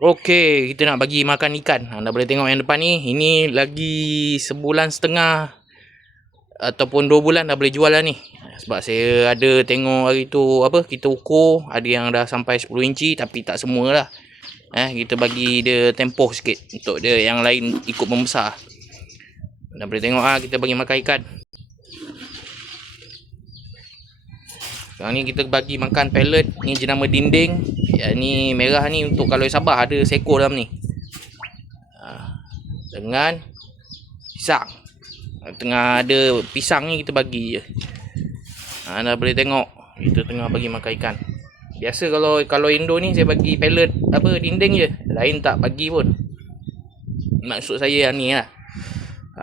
Okey, kita nak bagi makan ikan. Anda boleh tengok yang depan ni. Ini lagi sebulan setengah ataupun 2 bulan dah boleh jual dah ni. Sebab saya ada tengok hari tu apa, kita ukur ada yang dah sampai 10 inci tapi tak semua lah. Kita bagi dia tempoh sikit untuk dia yang lain ikut membesar. Anda boleh tengok kita bagi makan ikan. Sekarang ni kita bagi makan pellet. Ni jenama dinding. Yang ni merah ni untuk kalau Sabah ada seekor dalam ni. Dengan pisang. Tengah ada pisang ni kita bagi je. Anda boleh tengok kita tengah bagi makan ikan. Biasa kalau Indo ni saya bagi pellet apa dinding je. Lain tak bagi pun. Maksud saya yang ni lah.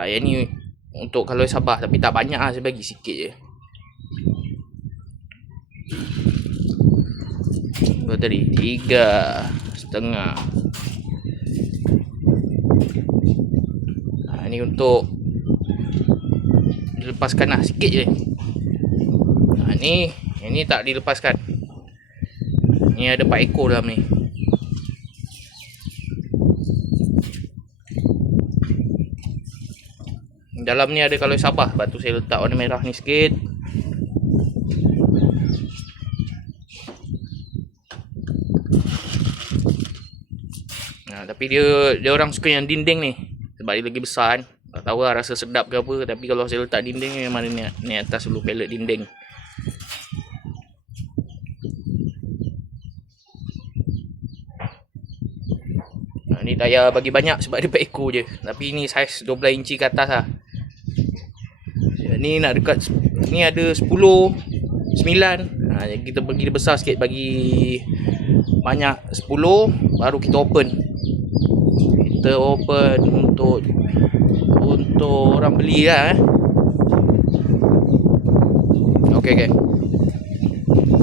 Yang ni untuk kalau Sabah tapi tak banyak lah, saya bagi sikit je. Berapa tadi? 3,5. Ni untuk dilepaskan lah sikit je. Yang ni tak dilepaskan. Ni ada 4 ekor dalam ni. Dalam ni ada kalau Sabah. Sebab tu saya letak warna merah ni sikit. Tapi dia orang suka yang dinding ni. Sebab dia lagi besar kan. Tak tahu lah rasa sedap ke apa. Tapi kalau saya letak dinding ni memang ni atas dulu pellet dinding. Ni tak payah bagi banyak sebab dia 4 ekor je. Tapi ni saiz 12 inci ke atas lah. Ni nak dekat, ni ada 10, 9. Kita bagi dia besar sikit, bagi banyak 10. Baru kita open. Kita open untuk orang beli lah. Okey.